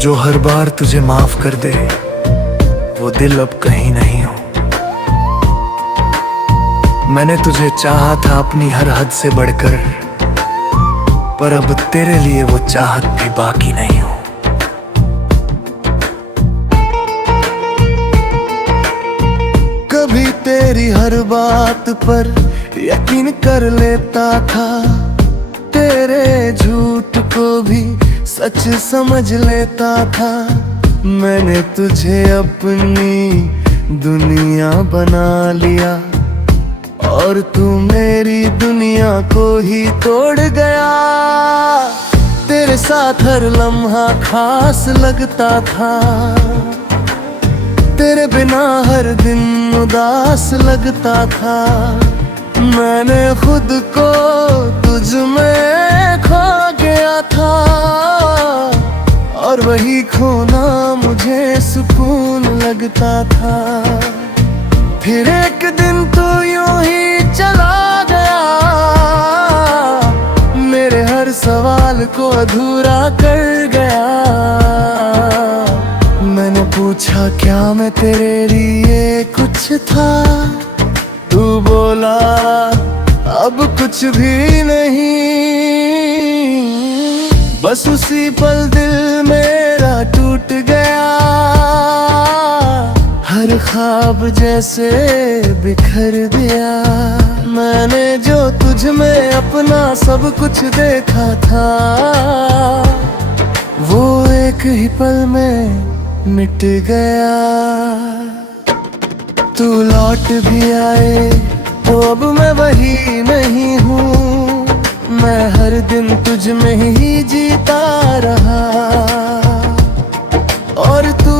जो हर बार तुझे माफ कर दे वो दिल अब कहीं नहीं हो। मैंने तुझे चाहा था अपनी हर हद से बढ़कर, पर अब तेरे लिए वो चाहत भी बाकी नहीं हो। कभी तेरी हर बात पर यकीन कर लेता था, तेरे झूठ को भी सच समझ लेता था। मैंने तुझे अपनी दुनिया बना लिया और तू मेरी दुनिया को ही तोड़ गया। तेरे साथ हर लम्हा खास लगता था, तेरे बिना हर दिन उदास लगता था। मैंने खुद को तुझ में खो गया था और वही खोना मुझे सुकून लगता था। फिर एक दिन तू यूं ही चला गया, मेरे हर सवाल को अधूरा कर गया। मैंने पूछा क्या मैं तेरे लिए कुछ था, तू बोला अब कुछ भी नहीं। बस उसी पल दिल मेरा टूट गया, हर ख्वाब जैसे बिखर दिया। मैंने जो तुझ में अपना सब कुछ देखा था, वो एक ही पल में मिट गया। तू लौट भी आए तो अब मैं वही नहीं हूँ, मैं हर दिन तुझ में ही जीता रहा। और तू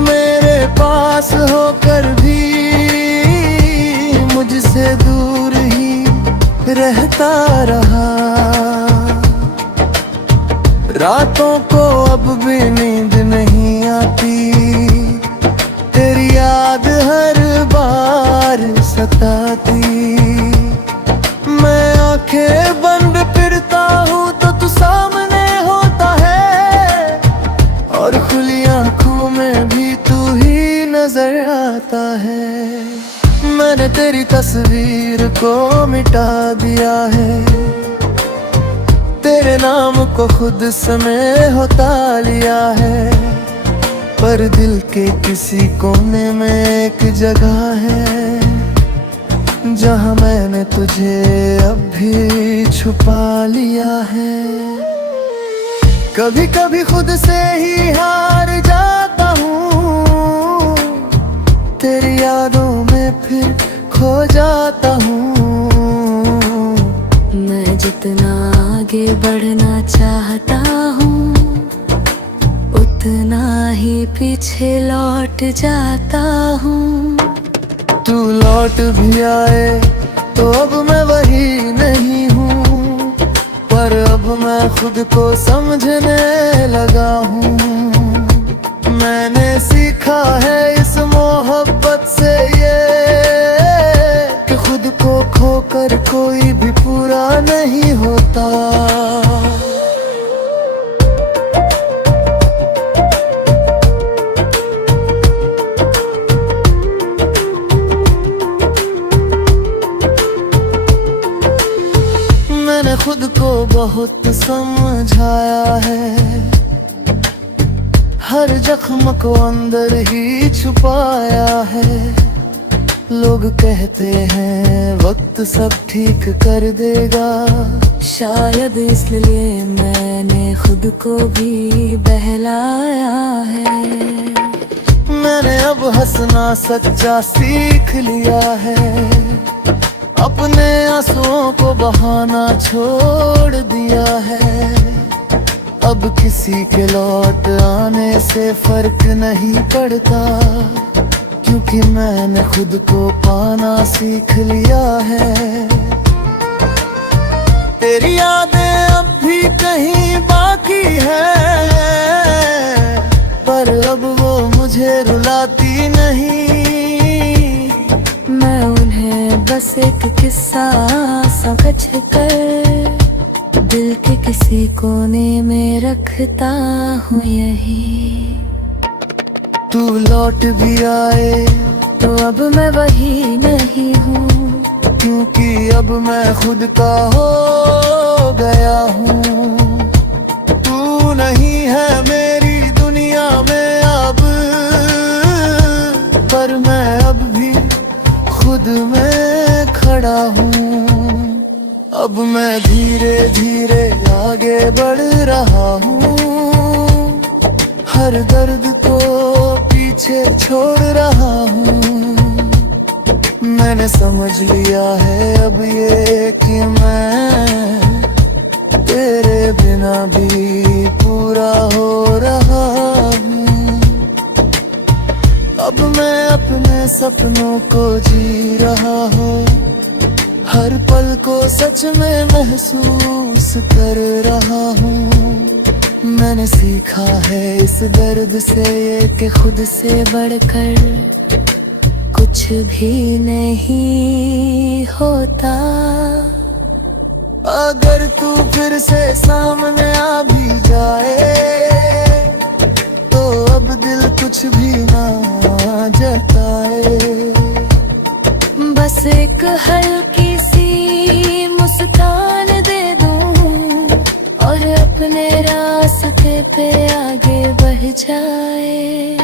मेरे पास होकर भी मुझसे दूर ही रहता रहा। रातों को अब भी नींद नहीं आती, तेरी याद हर बार सताती। मैं आंखें बंद फिरता हूँ तो तू सामने होता है, और खुली आंखों में भी तू ही नजर आता है। मैंने तेरी तस्वीर को मिटा दिया है, तेरे नाम को खुद से मैं होता लिया है। पर दिल के किसी कोने में एक जगह है, जहाँ मैंने तुझे अब भी छुपा लिया है। कभी कभी खुद से ही हार जाता हूँ, तेरी यादों में फिर खो जाता हूँ। मैं जितना आगे बढ़ना चाहता हूँ, उतना ही पीछे लौट जाता हूँ। तू लौट भी आए तो अब मैं वही नहीं हूँ, पर अब मैं खुद को समझने लगा हूँ। मैंने सीखा है इस मोहब्बत से ये, कि खुद को खोकर कोई भी पूरा नहीं होता। मैंने खुद को बहुत समझाया है, हर जख्म को अंदर ही छुपाया है। लोग कहते हैं वक्त सब ठीक कर देगा, शायद इसलिए मैंने खुद को भी बहलाया है। मैंने अब हंसना सच्चा सीख लिया है, अपने आंसुओं को बहाना छोड़ दिया है। अब किसी के लौट आने से फर्क नहीं पड़ता, क्योंकि मैंने खुद को पाना सीख लिया है। तेरी यादें अब भी कहीं बाकी है, पर अब वो मुझे रुलाती नहीं। मैं उन्हें बस एक किस्सा समझ कर दिल के किसी कोने में रखता हूँ यही। तू लौट भी आए तो अब मैं वही नहीं हूँ, क्योंकि अब मैं खुद का हो गया हूँ। तू नहीं है मेरी दुनिया में अब, पर मैं अब भी खुद में खड़ा हूँ। अब मैं धीरे धीरे आगे बढ़ रहा हूँ, हर दर्द को पीछे छोड़ रहा हूँ। मैंने समझ लिया है अब ये कि मैं तेरे बिना भी पूरा हो रहा हूँ। अब मैं अपने सपनों को जी रहा हूँ, हर पल को सच में महसूस कर रहा हूँ। मैंने सीखा है इस दर्द से ये कि खुद से बढ़कर कुछ भी नहीं होता। अगर तू फिर से सामने आ भी जाए तो अब दिल कुछ भी ना जताए। बस एक हल्की सी मुस्कान दे दूं और अपने रास्ते पे आगे बढ़ जाए।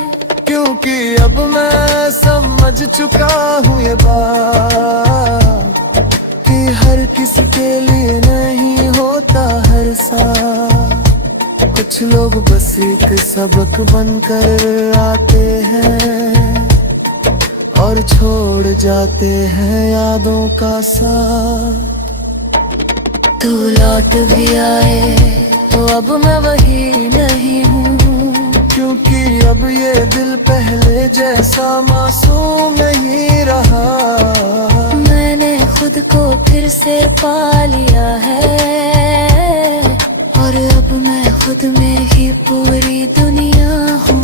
क्योंकि अब मैं समझ चुका हूँ ये बात कि हर किसी के लिए नहीं होता हर साथ। कुछ लोग बस एक सबक बनकर आते हैं और छोड़ जाते हैं यादों का साथ। तू लौट भी आए तो अब मैं वही नहीं हूँ, क्योंकि अब ये दिल पहले जैसा मासूम नहीं रहा। मैंने खुद को फिर से पा लिया है और अब मैं खुद में ही पूरी दुनिया हूँ।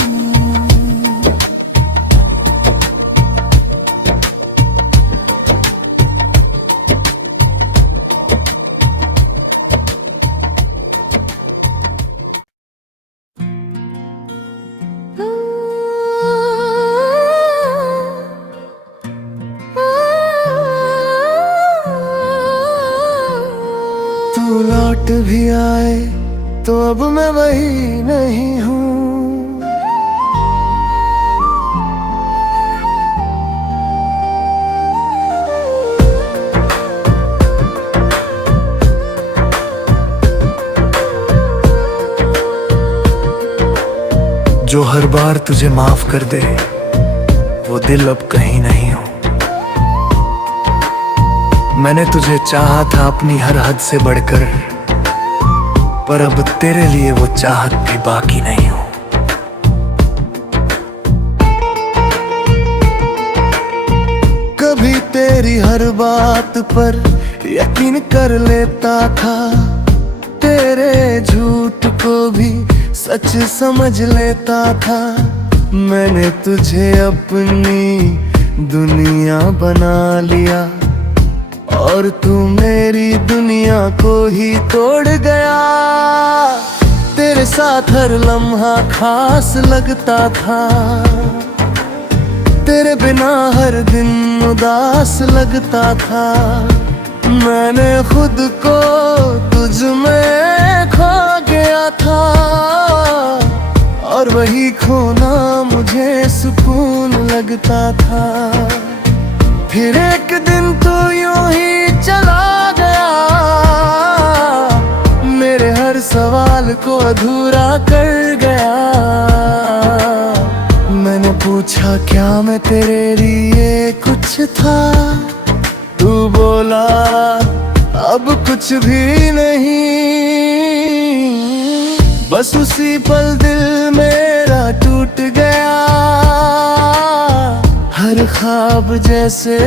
तू लौट भी आए तो अब मैं वही नहीं हूँ। जो हर बार तुझे माफ कर दे वो दिल अब कहीं नहीं हो। मैंने तुझे चाहा था अपनी हर हद से बढ़कर, पर अब तेरे लिए वो चाहत भी बाकी नहीं हो। कभी तेरी हर बात पर यकीन कर लेता था, तेरे झूठ को भी सच समझ लेता था। मैंने तुझे अपनी दुनिया बना लिया और तू मेरी दुनिया को ही तोड़ गया। तेरे साथ हर लम्हा खास लगता था, तेरे बिना हर दिन उदास लगता था। मैंने खुद को तुझ में खो गया था और वही खोना मुझे सुकून लगता था। फिर एक दिन तू यूं ही चला गया, मेरे हर सवाल को अधूरा कर गया। मैंने पूछा क्या मैं तेरे लिए कुछ था, तू बोला अब कुछ भी नहीं। बस उसी पल दिल मेरा टूट गया, हर ख्वाब जैसे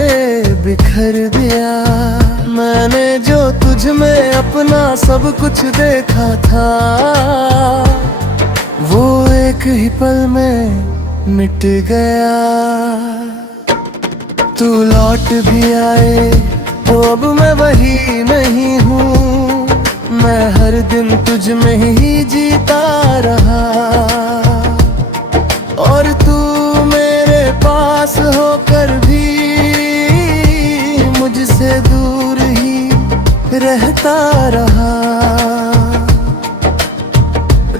बिखर दिया। मैंने जो तुझ में अपना सब कुछ देखा था, वो एक ही पल में मिट गया। तू लौट भी आए तो अब मैं वही नहीं हूँ, मैं हर दिन तुझ में ही जीता रहा, और तू मेरे पास होकर भी मुझसे दूर ही रहता रहा।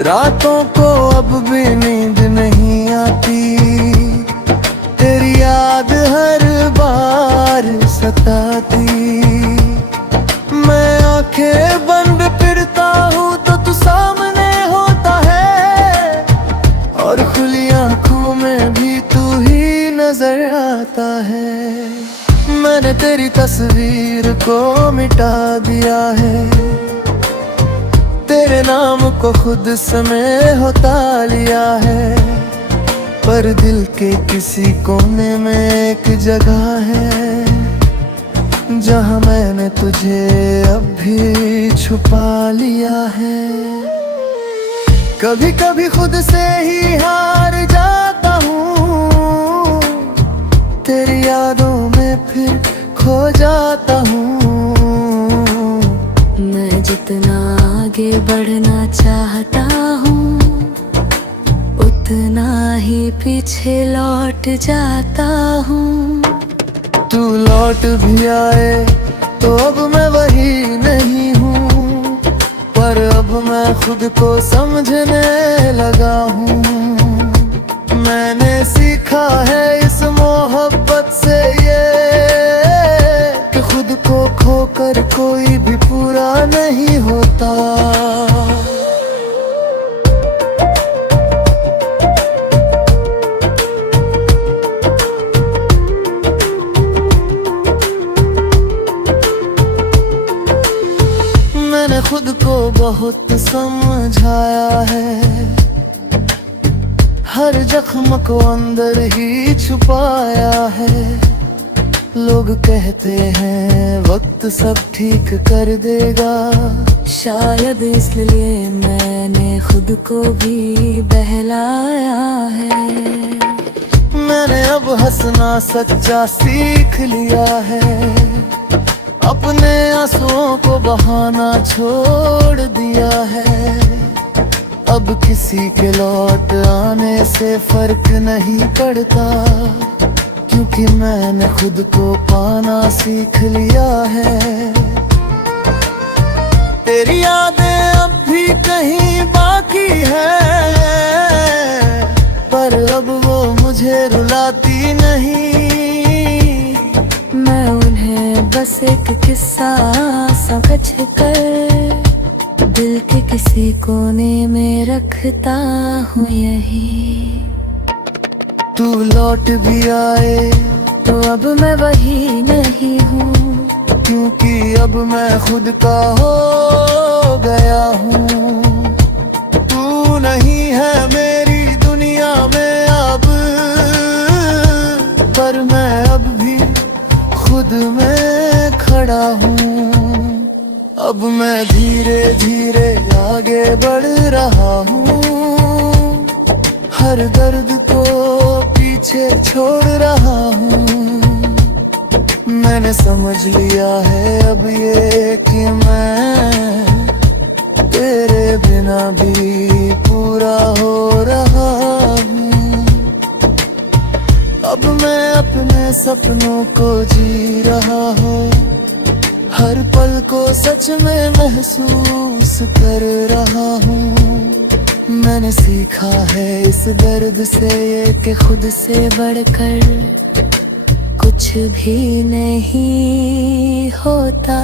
रातों को अब भी नींद नहीं आती, तेरी याद हर बार सताती। मैं आंखें बंद फिरता हूँ तो तू सामने होता है, और खुली आंखों में भी तू ही नजर आता है। मैंने तेरी तस्वीर को मिटा दिया है, तेरे नाम को खुद से मैं होता लिया है, पर दिल के किसी कोने में एक जगह है जहाँ मैंने तुझे अब भी छुपा लिया है। कभी कभी खुद से ही हार जाता हूँ, तेरी यादों में फिर खो जाता हूँ। मैं जितना आगे बढ़ना चाहता हूँ, उतना ही पीछे लौट जाता हूँ। तू लौट भी आए तो अब मैं वही नहीं हूँ, पर अब मैं खुद को समझने लगा हूँ। मैंने सीखा है इस मोहब्बत से ये, कि खुद को खोकर कोई भी पूरा नहीं होता। मैंने खुद को बहुत समझाया है, हर जख्म को अंदर ही छुपाया है। लोग कहते हैं वक्त सब ठीक कर देगा, शायद इसलिए मैंने खुद को भी बहलाया है। मैंने अब हंसना सच्चा सीख लिया है, अपने आंसुओं को बहाना छोड़ दिया है। अब किसी के लौट आने से फर्क नहीं पड़ता, क्योंकि मैंने खुद को पाना सीख लिया है। तेरी यादें अब भी कहीं बाकी है, पर अब वो मुझे रुलाती नहीं। मैं उन्हें बस एक किस्सा समझ कर दिल के किसी कोने में रखता हूँ यही। तू लौट भी आए तो अब मैं वही नहीं हूँ, क्योंकि अब मैं खुद का हो गया हूँ। तू नहीं है मेरी दुनिया में अब, पर मैं अब भी खुद में खड़ा हूँ। अब मैं धीरे धीरे आगे बढ़ रहा हूँ, हर दर्द को पीछे छोड़ रहा हूँ। मैंने समझ लिया है अब ये कि मैं तेरे बिना भी पूरा हो रहा हूँ। अब मैं अपने सपनों को जी रहा हूँ, हर पल को सच में महसूस कर रहा हूँ। मैंने सीखा है इस दर्द से ये कि खुद से बढ़कर कुछ भी नहीं होता।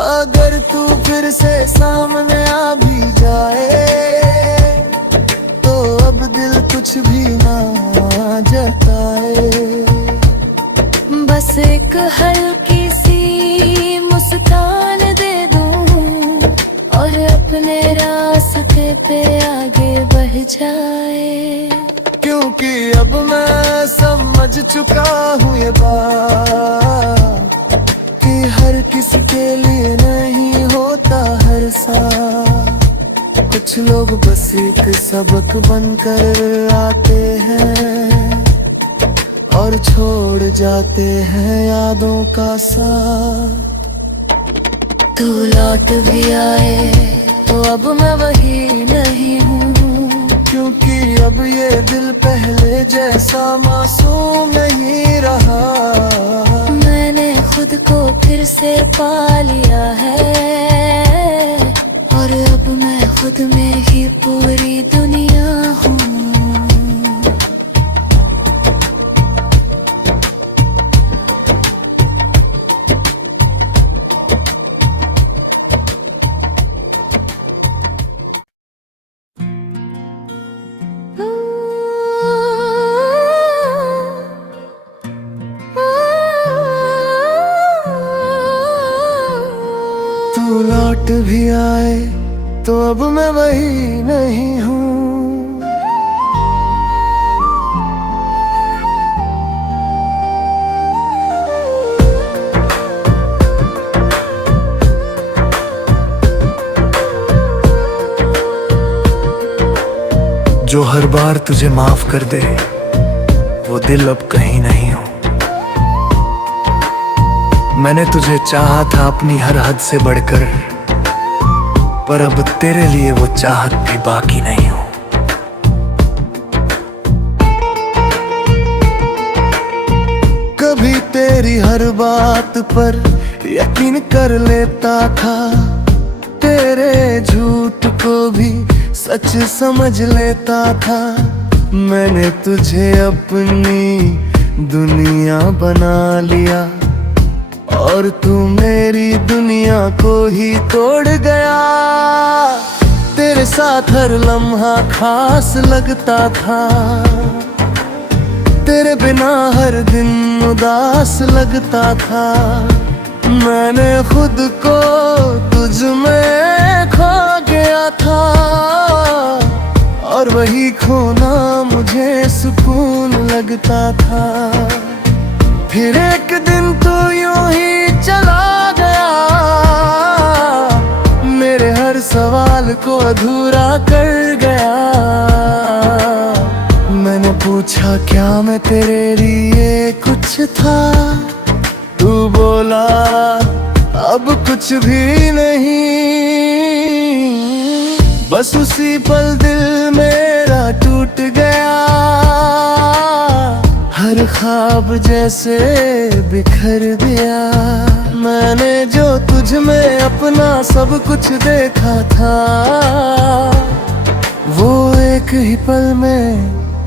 अगर तू फिर से सामने आ भी जाए, तो अब दिल कुछ भी ना जताए। बस एक हल्की सी मुस्कान दे दूं, और अपने रास्ते पे आगे बढ़ जाए। क्योंकि अब मैं समझ चुका हूँ ये बात, कि हर किसी के लिए नहीं होता हर साथ। कुछ लोग बस एक सबक बनकर आते हैं, और छोड़ जाते हैं यादों का साथ। तू लौट भी आए तो अब मैं वही नहीं हूँ, क्योंकि अब ये दिल पहले जैसा मासूम नहीं रहा। मैंने खुद को फिर से पा लिया है और अब मैं खुद में ही पूरी दुनिया हूँ। तू लौट भी आए तो अब मैं वही नहीं हूँ। जो हर बार तुझे माफ कर दे वो दिल अब कहीं नहीं हो। मैंने तुझे चाहा था अपनी हर हद से बढ़कर, पर अब तेरे लिए वो चाहत भी बाकी नहीं हो। कभी तेरी हर बात पर यकीन कर लेता था, तेरे झूठ को भी सच समझ लेता था। मैंने तुझे अपनी दुनिया बना लिया और तू मेरी दुनिया को ही तोड़ गया। तेरे साथ हर लम्हा खास लगता था, तेरे बिना हर दिन उदास लगता था। मैंने खुद को तुझ में खो गया था और वही खोना मुझे सुकून लगता था। फिर एक दिन तू यूं ही चला गया, मेरे हर सवाल को अधूरा कर गया। मैंने पूछा क्या मैं तेरे लिए कुछ था, तू बोला अब कुछ भी नहीं। बस उसी पल दिल मेरा टूट गया, हर ख्वाब जैसे बिखर दिया। मैंने जो तुझ में अपना सब कुछ देखा था, वो एक ही पल में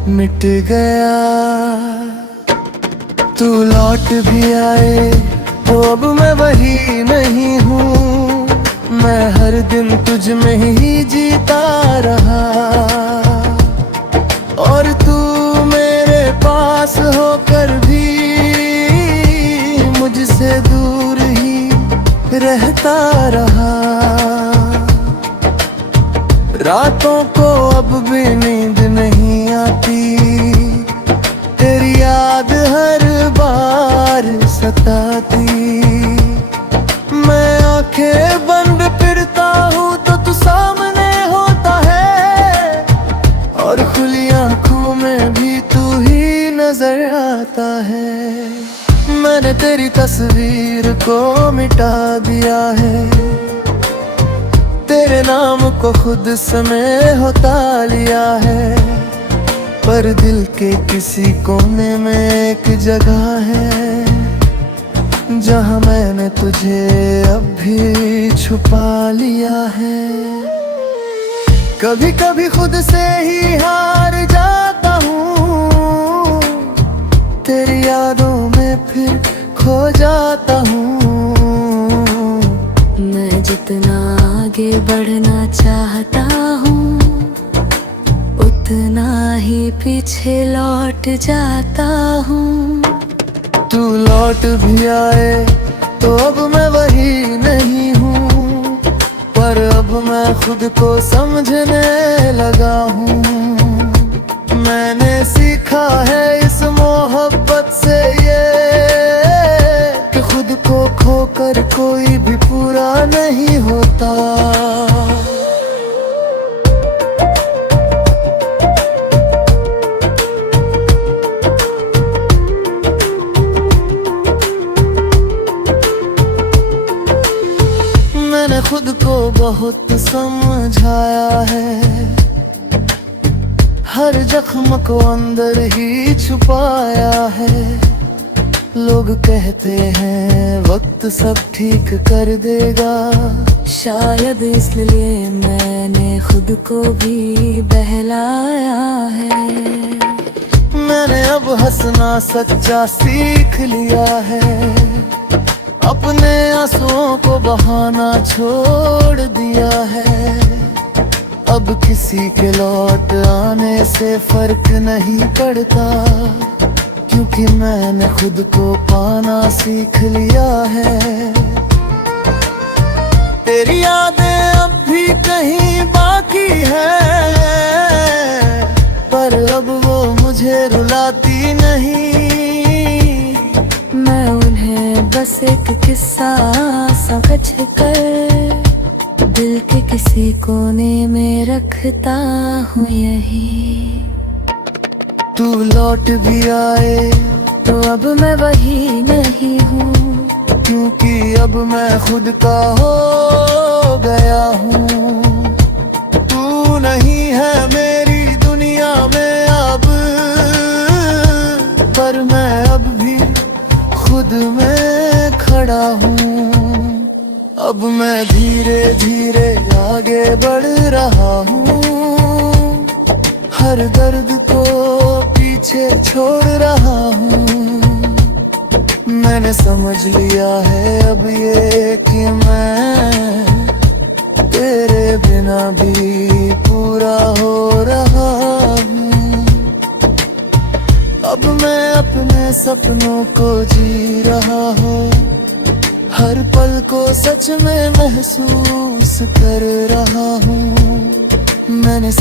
मिट गया। तू लौट भी आए तो अब मैं वही नहीं हूँ। मैं हर दिन तुझ में ही जीता रहा और तू मेरे पास होकर भी मुझसे दूर ही रहता रहा। रातों को अब भी नींद नहीं आती, तेरी याद हर बार सताती। मैं आंखें बंद फिरता हूँ तो तू सामने होता है और खुली आंखों में भी तू ही नजर आता है। मैंने तेरी तस्वीर को मिटा दिया है, तेरे नाम को खुद से मैं होता लिया है। पर दिल के किसी कोने में एक जगह है, जहाँ मैंने तुझे अब भी छुपा लिया है। कभी कभी खुद से ही हार जाता हूँ, तेरी यादों में फिर खो जाता हूँ। मैं जितना आगे बढ़ना चाहता हूँ, उतना ही पीछे लौट जाता हूँ। तू लौट भी आए तो अब मैं वही नहीं हूँ, पर अब मैं खुद को समझने लगा हूँ। मैंने सीखा है इस मोहब्बत से ये कि खुद को खोकर कोई भी पूरा नहीं होता। खुद को बहुत समझाया है, हर जख्म को अंदर ही छुपाया है। लोग कहते हैं वक्त सब ठीक कर देगा, शायद इसलिए मैंने खुद को भी बहलाया है। मैंने अब हंसना सच्चा सीख लिया है, अपने आंसुओं को बहाना छोड़ दिया है। अब किसी के लौट आने से फर्क नहीं पड़ता, क्योंकि मैंने खुद को पाना सीख लिया है। तेरी यादें अब भी कहीं बाकी है, पर अब वो मुझे रुलाती नहीं। मैं उन्हें बस एक किस्सा समझ कर दिल के किसी कोने में रखता हूँ यही। तू लौट भी आए तो अब मैं वही नहीं हूँ, क्योंकि अब मैं खुद का हो गया हूँ। तू नहीं है मेरी दुनिया में अब, पर मैं अब भी खुद में खड़ा हूँ। अब मैं धीरे धीरे आगे बढ़ रहा हूँ, हर दर्द को पीछे छोड़ रहा हूँ। मैंने समझ लिया है अब ये कि मैं तेरे बिना भी पूरा हो रहा हूँ। अब मैं अपने सपनों को जी रहा हूँ, हर पल को सच में महसूस कर रहा हूँ। मैंने